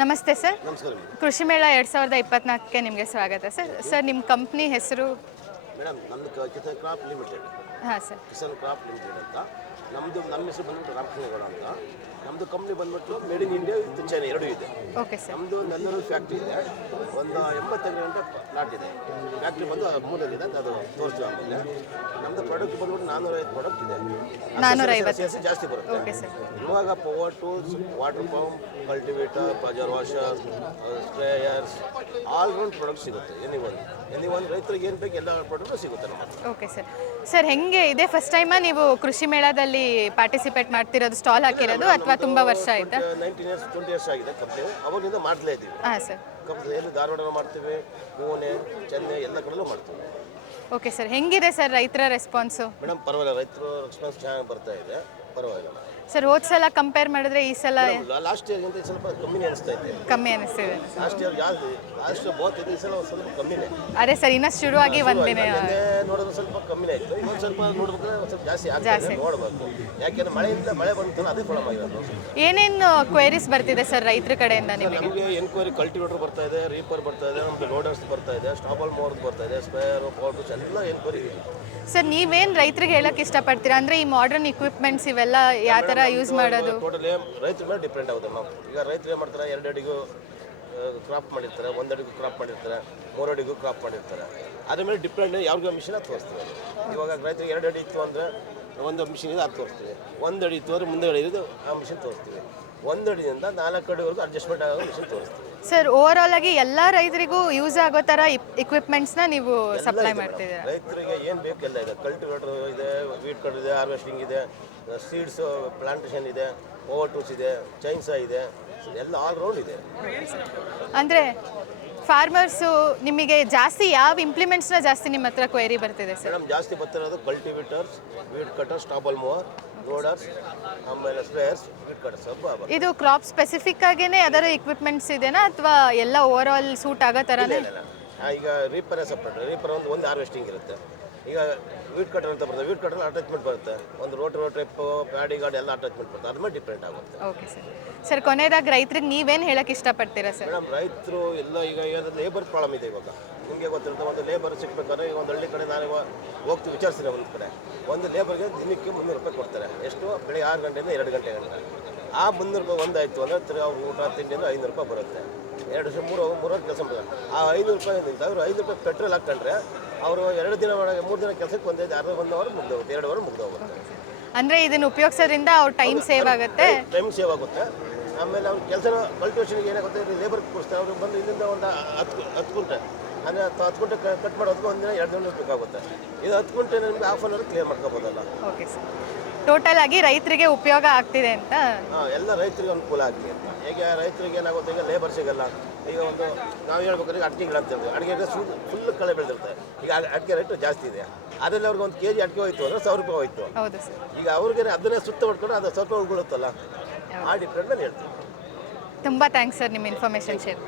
ನಮಸ್ತೆ ಸರ್. ನಮಸ್ಕಾರ ಕೃಷಿ ಮೇಳ 2024ಕ್ಕೆ ನಿಮಗೆ ಸ್ವಾಗತ ಸರ್. ಸರ್ ನಿಮ್ಮ ಕಂಪ್ನಿ ಹೆಸರು? ಮೇಡಮ್ ನಮ್ಮದು ಕಿಸಾನ್ ಕ್ರಾಪ್ ಲಿಮಿಟೆಡ್. ಹಾಂ ಸರ್. ಕಿಸಾನ್ ಕ್ರಾಪ್ ಲಿಮಿಟೆಡ್ ಅಂತ ನಮ್ಮ ಹೆಸರು ಬಂದ್ಬಿಟ್ಟು ರಾಮಕೃಷ್ಣೇಗೌಡ ಅಂತ. ನಮ್ಮದು ಕಂಪ್ನಿ ಬಂದ್ಬಿಟ್ಟು made in India with China ಎರಡೂ ಇದೆ. Okay sir. ನಮ್ಮದು ನೆಲ್ಲೂರು ಫ್ಯಾಕ್ಟ್ರಿ ಇದೆ, ಒಂದು 80 ಗಂಟೆ ಪ್ಲಾಟ್ ಇದೆ. ಫ್ಯಾಕ್ಟ್ರಿ ಬಂದು 3 ಇದೆ ಅಂತ ಅದು ತೋರಿಸ್ತೀವಿ. ಆಮೇಲೆ ನಮ್ಮದು ಪ್ರಾಡಕ್ಟ್ ಬಂದ್ಬಿಟ್ಟು 450 ಪ್ರಾಡಕ್ಟ್ ಇದೆ. 450 ಜಾಸ್ತಿ ಬರುತ್ತೆ. Okay sir. ಇವಾಗ power tools, water pump, cultivator, pressure washer, sprayers, all round product ಸಿಗುತ್ತೆ. ಎನಿ ಒಂದು ರೈತರಿಗೆ ಏನು ಬೇಕು ಎಲ್ಲ ಪ್ರಾಡಕ್ಟ್ ಸಿಗುತ್ತೆ ನಮ್ಮ ಹತ್ರ. Okay sir. ಸರ್ ಹೆಂಗೆ ಇದೆ ಫಸ್ಟ್ ಟೈಮಾ ನೀವು ಕೃಷಿ ಮೇಳದಲ್ಲಿ ಪಾರ್ಟಿಸಿಪೇಟ್ ಮಾಡ್ತಿರೋದು, ಸ್ಟಾಲ್ ಹಾಕಿರೋದು, ಅಥವಾ ತುಂಬ ವರ್ಷ ಆಯ್ತಾ? 19 years 20 years ಆಗಿದೆ ಕಂಪ್ನಿ. ಅವಾಗಿಂದ ಮಾಡ್ಲೇ ಇದ್ದೀವಿ. ಹಾಂ ಸರ್. ಕಂಪ್ನಿಯಲ್ಲಿ ಧಾರವಾಡ ಮಾಡ್ತೀವಿ, ಪುಣೆ, ಚೆನ್ನೈ ಎಲ್ಲ ಕಡೆಯಲ್ಲೂ ಮಾಡ್ತೀವಿ. Okay sir. ಹೆಂಗಿದೆ ಸರ್ ರೈತರ ರೆಸ್ಪಾನ್ಸು? ಮೇಡಮ್ ಪರವಾಗಿಲ್ಲ, ರೈತರು ರೆಸ್ಪಾನ್ಸ್ ಚೆನ್ನಾಗಿ ಬರ್ತಾ ಇದೆ, ಪರವಾಗಿಲ್ಲ. ಸರ್ ಹೋದ ಸಲ ಕಂಪೇರ್ ಮಾಡಿದ್ರೆ ಈ ಸಲ ಲಾಸ್ಟ್ ಇಯರ್ಗಿಂತ ಸ್ವಲ್ಪ ಕಮ್ಮಿನೇ ಅನಿಸ್ತಾ ಇದೆ. ಕಮ್ಮಿ ಅನಿಸ್ತಿದೆ. ಲಾಸ್ಟ್ ಇಯರ್ ಜಾಸ್ತಿ, ಲಾಸ್ಟ್ ಬಹುತ್ ಇದೆ, ಈ ಸಲ ಸ್ವಲ್ಪ ಕಮ್ಮಿನೇ. ಅದೇ ಸರ್, ಇನ್ನಷ್ಟು ಶುರುವಾಗಿ ಒಂದಿನ ನೋಡೋದು ಸ್ವಲ್ಪ ಕಮ್ಮಿನೇ ಆಯಿತು. ಇನ್ನೊಂದು ಸ್ವಲ್ಪ ನೋಡ್ಬೇಕಾದ್ರೆ ಒಂದು ಸ್ವಲ್ಪ ಜಾಸ್ತಿ ಆಗ್ತದೆ, ನೋಡಬೇಕು. ಯಾಕೆಂದ್ರೆ ಮಳೆ ಬಂತಲ್ಲ, ಅದೇ ಪ್ರಾಬ್ಲಮ್ ಆಗಿರೋದು. ಏನೇನು ಕ್ವೈರೀಸ್ ಬರ್ತಿದೆ ಸರ್ ರೈತರ ಕಡೆಯಿಂದ ನಿಮಗೆ? ನಮಗೆ ಎನ್ಕ್ವೈರಿ ಕಲ್ಟಿವೇಟರ್ ಬರ್ತಾ ಇದೆ, ರೀಪರ್ ಬರ್ತಾ ಇದೆ, ನಮಗೆ ಲೋಡರ್ಸ್ ಬರ್ತಾ ಇದೆ, ಸ್ಟಾಬಲ್ ಮೋರ್ಸ್ ಬರ್ತಾ ಇದೆ, ಸ್ಪೇರ್ ಪೌಡರ್ಸ್ ಎಲ್ಲ ಎನ್ಕ್ವೈರಿ ಇದೆ. ಸರ್ ನೀವೇನು ರೈತರಿಗೆ ಹೇಳಕ್ಕೆ ಇಷ್ಟಪಡ್ತೀರಾ? ಅಂದರೆ ಈ ಮಾಡರ್ನ್ ಇಕ್ವಿಪ್ಮೆಂಟ್ಸ್ ಇವೆಲ್ಲ ಯಾವ ಥರ ಯೂಸ್ ಮಾಡೋದು? ಟೋಟಲಿ ರೈತರ ಮೇಲೆ ಡಿಪೆಂಡ್ ಆಗುತ್ತೆ. ನಾವು ಈಗ ರೈತರು ಏನು ಮಾಡ್ತಾರೆ, 2 ಅಡಿಗೂ ಕ್ರಾಪ್ ಮಾಡಿರ್ತಾರೆ, 1 ಅಡಿಗೂ ಕ್ರಾಪ್ ಮಾಡಿರ್ತಾರೆ, 3 ಅಡಿಗೂ ಕ್ರಾಪ್ ಮಾಡಿರ್ತಾರೆ. ಅದ್ರ ಮೇಲೆ ಡಿಪೆಂಡ್ ಯಾರಿಗೂ ಮಿಷಿನ್ ಅದು ತೋರಿಸ್ತೀವಿ. ಇವಾಗ ರೈತರಿಗೆ 2 ಅಡಿ ಇತ್ತು ಅಂದರೆ ಒಂದು ಮಿಷಿನ್ ಇದೆ, ಅದು ತೋರಿಸ್ತೀವಿ. 1 ಅಡಿ ಇತ್ತು ಅಂದರೆ ಮುಂದೆ ಇರೋದು ಆ ಮಿಷಿನ್ ತೋರಿಸ್ತೀವಿ. 1 ಅಡಿಯಿಂದ 4 ಅಡಿವರೆಗೂ ಅಡ್ಜಸ್ಟ್ಮೆಂಟ್ ಆಗೋ ಮಿಷಿನ್ ತೋರಿಸ್ತೀವಿ. ಸರ್ ಓವರ್ ಆಲ್ ಆಗಿ ಎಲ್ಲ ರೈತರಿಗೂ ಯೂಸ್ ಆಗೋ ಥರ ಇಕ್ವಿಪ್ಮೆಂಟ್ಸ್ನ ನೀವು ಸಪ್ಲೈ ಮಾಡ್ತಿದ್ದೀರಾ? ರೈತರಿಗೆ ಏನು ಬೇಕೆಲ್ಲ ಇದೆ. ಕಲ್ಟಿವೇಟರ್ ಇದೆ, ವೀಡ್ ಕಟ್ ಇದೆ, ಹಾರ್ವೆಸ್ಟಿಂಗ್ ಇದೆ, ಸೀಡ್ಸ್ ಪ್ಲಾಂಟೇಶನ್ ಇದೆ, ಪವರ್ ಟೂಲ್ಸ್ ಇದೆ, ಚೈನ್ಸಾ ಇದೆ, ಎಲ್ಲ ಆಲ್ ರೌಂಡ್ ಇದೆ. ಅಂದರೆ ಫಾರ್ಮರ್ಸು ನಿಮಗೆ ಜಾಸ್ತಿ ಯಾವ ಇಂಪ್ಲಿಮೆಂಟ್ಸ್ನ ಜಾಸ್ತಿ ನಿಮ್ಮ ಹತ್ರ ಕ್ವೈರಿ ಬರ್ತಿದೆ ಸರ್? ಮೇಡಮ್ ಜಾಸ್ತಿ ಬರ್ತಿರೋದು cultivators, weed cutter, ಸ್ಟಾಬಲ್ mower, loaders, ಆಮೇಲೆ ಸ್ಪ್ರೇಯರ್ಸ್, ವೀಡ್ ಕಟರ್ಸ್. ಇದು ಕ್ರಾಪ್ ಸ್ಪೆಸಿಫಿಕ್ ಆಗೇನೆ ಅದರ ಇಕ್ವಿಪ್ಮೆಂಟ್ಸ್ ಇದೆನಾ ಅಥವಾ ಎಲ್ಲ ಓವರ್ ಆಲ್ ಸೂಟ್ ಆಗೋ ಥರನೇ? ಈಗ ರೀಪರೇ ಸಪ್ರೇಟ್. ರೀಪರ್ ಒಂದು ಹಾರ್ವೆಸ್ಟಿಂಗ್ ಇರುತ್ತೆ. ಈಗ ವೀಡ್ ಕಟರ್ ಅಂತ ಬರ್ತದೆ, ವೀಡ್ ಕಟರ್ ಅಟ್ಯಾಚ್ಮೆಂಟ್ ಬರುತ್ತೆ, ಒಂದು ರೋಟರ್ ಟ್ರಿಪ್, ಪ್ಯಾಡಿ ಗಾರ್ಡ್ ಎಲ್ಲ ಅಟ್ಯಾಚ್ಮೆಂಟ್ ಬರುತ್ತೆ. ಅದ್ರ ಮೇಲೆ ಡಿಪೆಂಡ್ ಆಗುತ್ತೆ. Okay sir. ಸರ್ ಕೊನೆಯದಾಗಿ ರೈತರಿಗೆ ನೀವೇನು ಹೇಳಕ್ಕೆ ಇಷ್ಟಪಡ್ತೀರಾ ಸರ್? ಮೇಡಮ್ ರೈತರು ಎಲ್ಲ ಈಗ ಲೇಬರ್ ಪ್ರಾಬ್ಲಮ್ ಇದೆ. ಇವಾಗ ನಿಮಗೆ ಗೊತ್ತಿರುತ್ತೆ, ಒಂದು ಲೇಬರ್ ಸಿಗ್ಬೇಕಾದ್ರೆ ಈಗ ಒಂದು ಹಳ್ಳಿ ಕಡೆ ನಾನು ಹೋಗ್ತೀವಿ, ವಿಚಾರಿಸಿದೆ. ಒಂದು ಕಡೆ ಒಂದು ಲೇಬರ್ಗೆ ದಿನಕ್ಕೆ 300 ರೂಪಾಯಿ ಕೊಡ್ತಾರೆ. ಎಷ್ಟು? ಬೆಳಗ್ಗೆ 6 ಗಂಟೆಯಿಂದ 2 ಗಂಟೆ ಗಂಟೆ. ಆ 300 ರೂಪಾಯಿ ಒಂದಾಯಿತು ಅಂದರೆ ಅವ್ರು ಊಟ ತಿಂಡಿಯಿಂದ 500 ರೂಪಾಯಿ ಬರುತ್ತೆ. 2 ಕೆಲಸ ಮಾಡ್ತಾರೆ. ಆ 500 ರೂಪಾಯಿಂದ ಅವರು 5 ರೂಪಾಯಿ ಪೆಟ್ರೋಲ್ ಹಾಕ್ಕೊಂಡ್ರೆ ಅವರು 2 ದಿನ ಒಳಗೆ 3 ದಿನ ಕೆಲಸಕ್ಕೆ ಒಂದು ಅರ್ಧ 1 ಅವರ್ ಮುಗ್ದೋಗುತ್ತೆ, 2 ಅವರ್ ಮುಗ್ದೋಗುತ್ತೆ. ಅಂದರೆ ಇದನ್ನು ಉಪಯೋಗಿಸೋದ್ರಿಂದ ಅವ್ರ ಟೈಮ್ ಸೇವ್ ಆಗುತ್ತೆ. ಟೈಮ್ ಸೇವ್ ಆಗುತ್ತೆ. ಆಮೇಲೆ ಅವ್ರ ಕೆಲಸ ಕಲ್ಟಿವೇಷನ್ಗೆ ಏನಾಗುತ್ತೆ, ಲೇಬರ್ ಕೊಡಿಸ್ತಾರೆ. ಅವ್ರಿಗೆ ಬಂದು ಇಲ್ಲಿಂದ ಒಂದು 10 ಗುಂಟೆ ಅಂದರೆ 10 ಗುಂಟೆ ಕಟ್ ಮಾಡೋದಕ್ಕೆ 1 ದಿನ 2 ದಿನ ಬೇಕಾಗುತ್ತೆ. ಇದು 10 ಗುಂಟೆ ನಿಮಗೆ ಹಾಫ್ ಆನ್ ಅವರ್ ಕ್ಲಿಯರ್ ಮಾಡ್ಕೋಬೋದಲ್ಲ. Okay sir. ಟೋಟಲ್ ಆಗಿ ರೈತರಿಗೆ ಉಪಯೋಗ ಆಗ್ತಿದೆ ಅಂತ? ಹಾಂ, ಎಲ್ಲ ರೈತರಿಗೆ ಅನುಕೂಲ ಆಗ್ತಿದೆ. ಹೇಗೆ ರೈತರಿಗೆ ಏನಾಗುತ್ತೆ, ಈಗ ಲೇಬರ್ ಸಿಗಲ್ಲ. ಈಗ ಒಂದು ನಾವು ಹೇಳ್ಬೇಕಾದ್ರೆ ಅಡಿಕೆ ಗಿಡ ಅಂತ ಹೇಳ್ತೀವಿ, ಅಡಿಕೆ ಗಿಡ ಫುಲ್ ಕಳೆ ಬೆಳೆದಿರುತ್ತೆ. ಈಗ ಅಡಿಕೆ ರೇಟ್ ಜಾಸ್ತಿ ಇದೆ. ಅದರಲ್ಲಿ ಅವ್ರಿಗೆ 1 kg ಅಡಿಕೆ ಹೋಯ್ತು ಅಂದರೆ 1000 ರೂಪಾಯಿ ಹೋಯ್ತು. ಹೌದು ಸರ್. ಈಗ ಅವ್ರಿಗೆ ಅದನ್ನೇ ಸುತ್ತ ಹೊಡ್ಕೊಂಡು ಅದು ಸ್ವಲ್ಪ ಉಳ್ಕೊಳ್ಳುತ್ತಲ್ಲ, ಆ ಡಿಫ್ರೆಂಟ್ ನಾನು ಹೇಳ್ತೀನಿ. ತುಂಬ ಥ್ಯಾಂಕ್ಸ್ ಸರ್ ನಿಮ್ಮ ಇನ್ಫಾರ್ಮೇಷನ್ ಶೇರ್